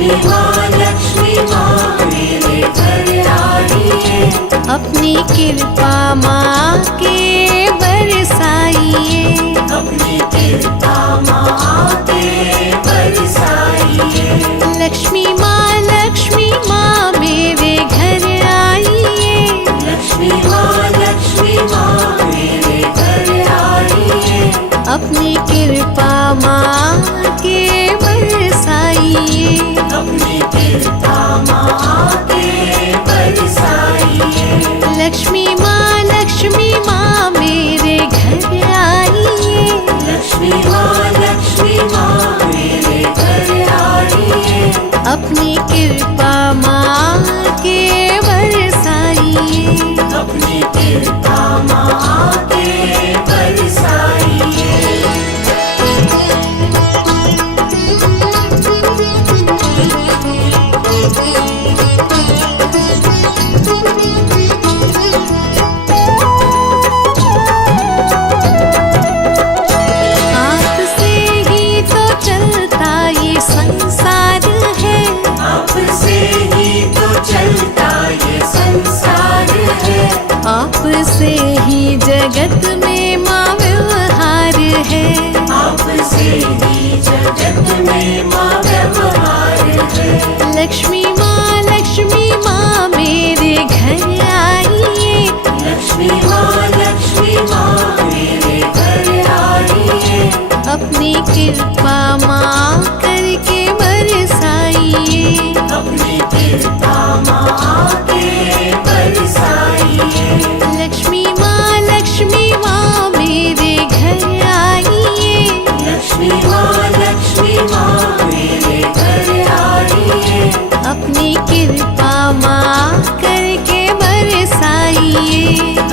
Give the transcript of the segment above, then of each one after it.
लक्ष्मी माँ मेरे घर आइए, अपनी कृपा माँ के बरसाइए, अपनी कृपा माँ के बरसाइए। लक्ष्मी माँ मेरे घर आइए, लक्ष्मी माँ मेरे घर आइए, अपनी कृपा माँ के बरसाइए, अपनी कृपा माँ के बरसाइए। लक्ष्मी माँ मेरे घर आइए, लक्ष्मी माँ मेरे घर आइए, अपनी कृपा माँ के बरसाइए, अपनी कृपा माँ के बरसाइए। आपसे ही तो चलता ये संसार है, आपसे ही तो चलता ये संसार है, आपसे ही जगत में माँ व्यवहार है, आपसे ही जगत में माँ व्यवहार है। लक्ष्मी माँ मेरे घर आइए, लक्ष्मी माँ मेरे घर आइए, अपनी कृपा माँ करके बरसाइए, अपनी कृपा माँ के बरसाइए। लक्ष्मी माँ मेरे घर आइए, लक्ष्मी माँ मेरे घर आइए, अपनी कृपा माँ करके बरसाइए,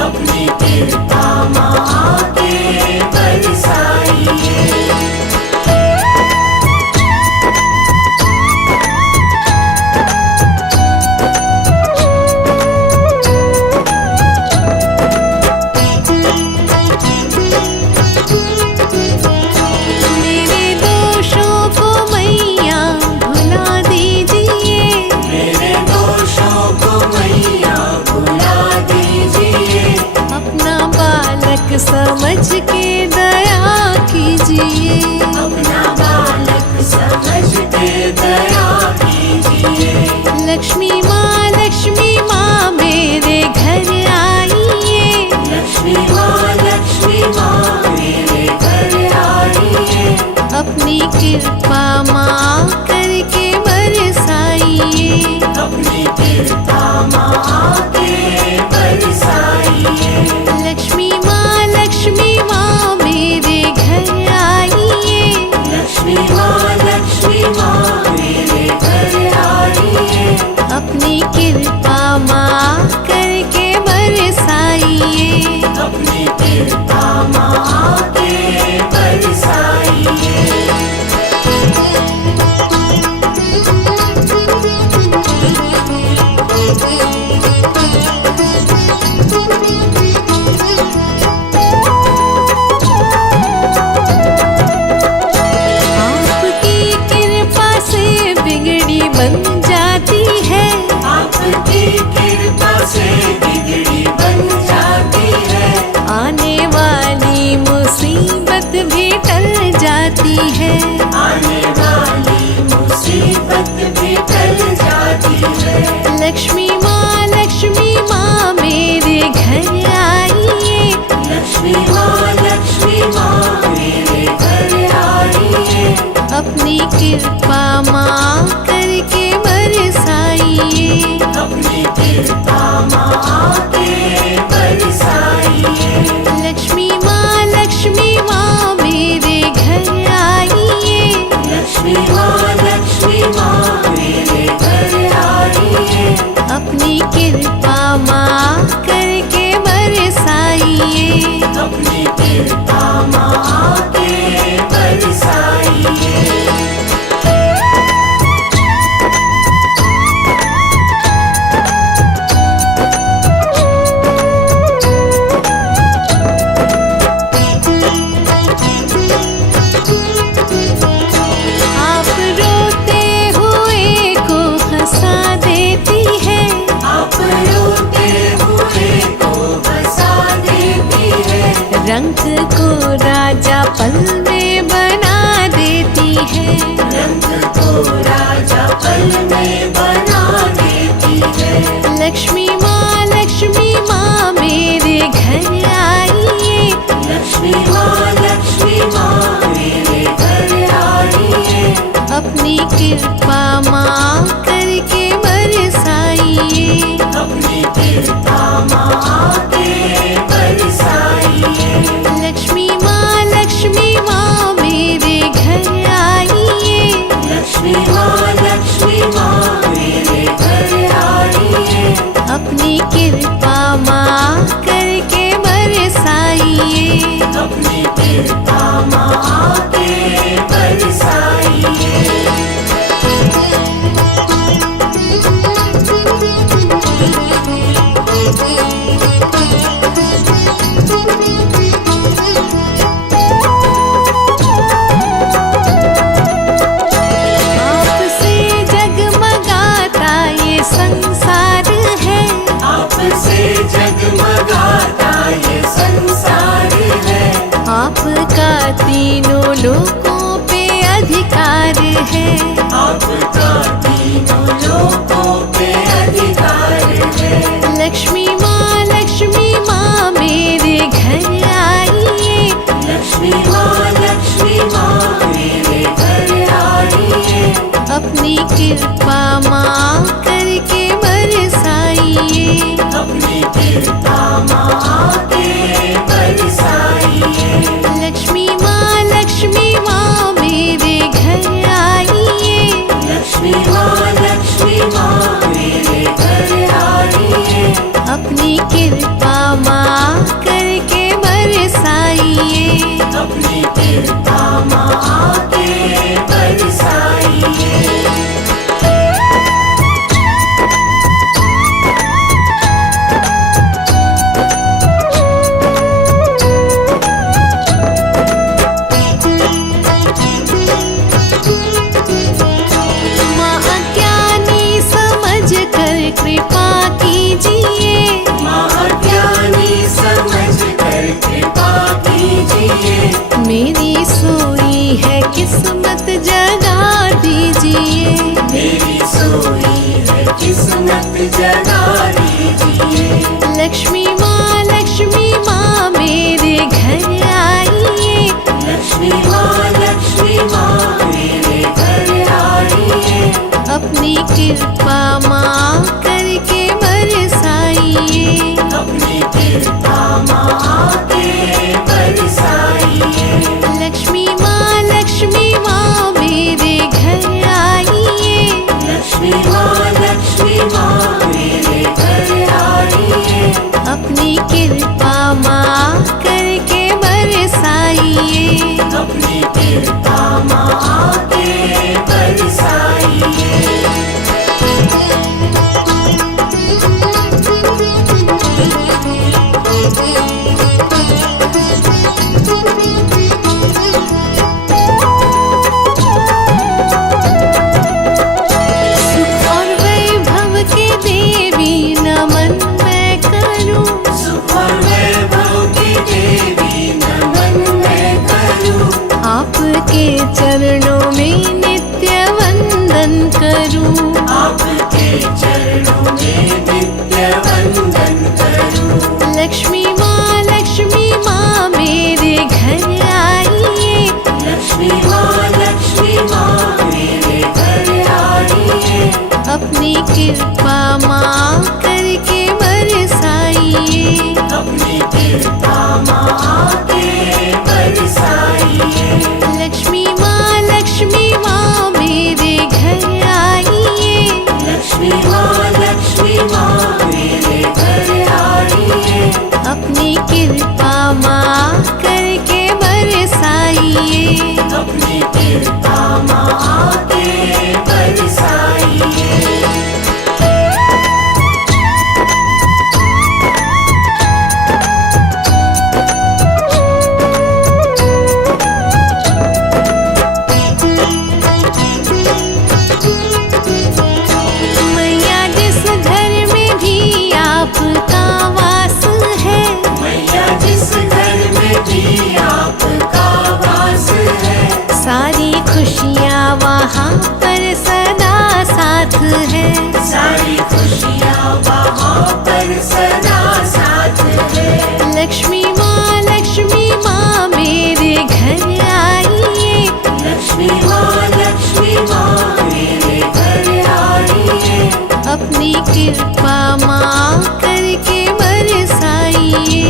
अपनी कृपा माँ के बरसाइए। मेरे दोषों को मैया भुला दीजिए, मेरे दोषों को मैया भुला दीजिए, अपना बालक समझ के दया कीजिए, अपना बालक समझ के दया कीजिए। लक्ष्मी माँ मेरे घर आइए, लक्ष्मी माँ मेरे घर आइए, अपनी कृपा माँ करके बरसाइए, अपनी कृपा माँ के बरसाइए। लक्ष्मी माँ मेरे घर आइए, लक्ष्मी माँ मेरे घर आइए, अपनी कृपा माँ करके बरसाइए, अपनी कृपा माँ के बरसाइए। आपकी कृपा से बिगड़ी बन जाती है, आपकी कृपा से बिगड़ी बन जाती है, आने वाली मुसीबत भी टल जाती है, आने वाली मुसीबत भी टल जाती है। लक्ष्मी माँ मेरे घर आइए, लक्ष्मी माँ मेरे घर आइए, अपनी कृपा माँ करके बरसाइए, अपनी कृपा माँ के बरसाइए। लक्ष्मी माँ मेरे घर आइए, लक्ष्मी माँ मेरे घर आइए, अपनी कृपा माँ करके बरसाइए, अपनी कृपा माँ के बरसाइए। आप रोते हुए को राजा पल में बना देती है। रंग को राजा पल में बना देती है। लक्ष्मी माँ मेरे घर आइए। लक्ष्मी माँ मेरे घर आइए। अपनी कृपा माँ करके बरसाइए। अपनी कृपा माँ के बरसाइए। लक्ष्मी माँ मेरे घर आइए। लक्ष्मी माँ मेरे घर आइए। अपनी कृपा माँ करके बरसाइए। अपनी कृपा माँ के बरसाइए। आपसे जगमगाता ये संसार है। आपसे जगमगाता ये संसार है। आपका तीनों लोकों पे अधिकार है। आपका तीनों लोकों पे अधिकार है। लक्ष्मी माँ मेरे घर आइए। लक्ष्मी माँ मेरे घर आइए। अपनी कृपा माँ करके बरसाइए। अपनी कृपा माँ के बरसाइए। लक्ष्मी माँ मेरे घर आइए। लक्ष्मी माँ मेरे घर आइए। अपनी कृपा माँ करके बरसाइए। अपनी कृपा माँ के बरसाइए। माँ अज्ञानी समझ कर कृपा कीजिए। माँ ज्ञानी समझ कर कृपा कीजिए। मेरी सोई है किस्मत जगा दीजिए। मेरी सोई है किस्मत जगा दीजिए। लक्ष्मी माँ मेरे घर आइए। लक्ष्मी माँ मेरे घर आइए। अपनी कृपा माँ करके बरसाइए। अपनी कृपा माँ के बरसाइए। लक्ष्मी माँ मेरे घर आइए। लक्ष्मी माँ मेरे घर आइए। अपनी कृपा माँ करके बरसाइए। अपनी कृपा माँ के बरसाइए। सुख और वैभव के देवी नमन मैं करूं। सुख और वैभव की देवी नमन मैं करूं। आपके चरणों में नित्य वंदन करूं। आपके चरणों में नित्य वंदन करूं। लक्ष्मी माँ मेरे घर आइए। लक्ष्मी माँ मेरे घर आइए। अपनी कृपा माँ करके बरसाइए। अपनी कृपा माँ के बरसाइए। लक्ष्मी माँ मेरे घर आइए। लक्ष्मी माँ मेरे घर आइए। अपनी कृपा माँ करके बरसाइए। अपनी कृपा माँ के बरसाइए। मैया जिस घर में भी आपका वास है। मैया जिस घर में भी सारी खुशियाँ वहाँ पर सदा साथ है। सारी खुशियाँ वहाँ पर सदा साथ है। लक्ष्मी माँ मेरे घर आइए। लक्ष्मी माँ मेरे घर आइए। अपनी कृपा माँ करके बरसाइए।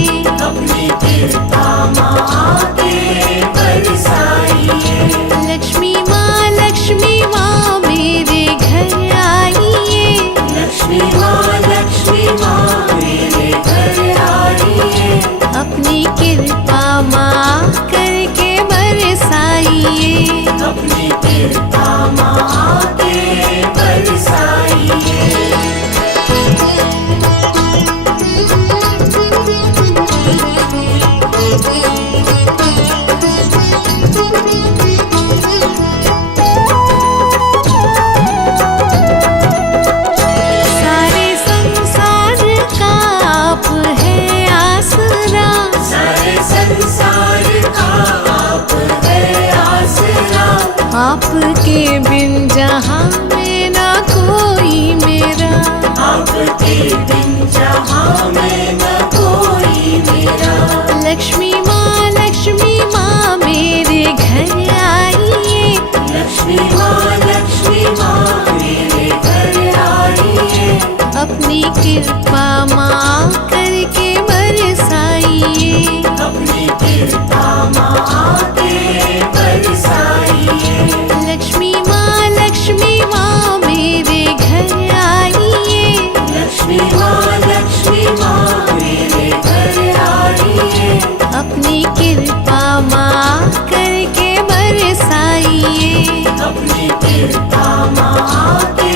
अपनी कृपा माँ के बरसाइए। लक्ष्मी माँ मेरे घर आइए। लक्ष्मी माँ मेरे घर आइए। अपनी कृपा माँ करके बरसाइए। अपनी कृपा माँ के बरसाइए। सारे संसार का आप है आसरा। सारे संसार का आप है आसरा। आपके बिन जहाँ में ना कोई मेरा। आपके बिन जहाँ में न कोई मेरा। लक्ष्मी माँ मेरे घर आइए। लक्ष्मी माँ मेरे घर आइए। अपनी कृपा माँ करके बरसाइए। अपनी कृपा माँ के बरसाइए। लक्ष्मी माँ मेरे घर आइए। लक्ष्मी माँ मेरे घर आइए। अपनी कृपा माँ करके बरसाइए। अपनी कृपा माँ के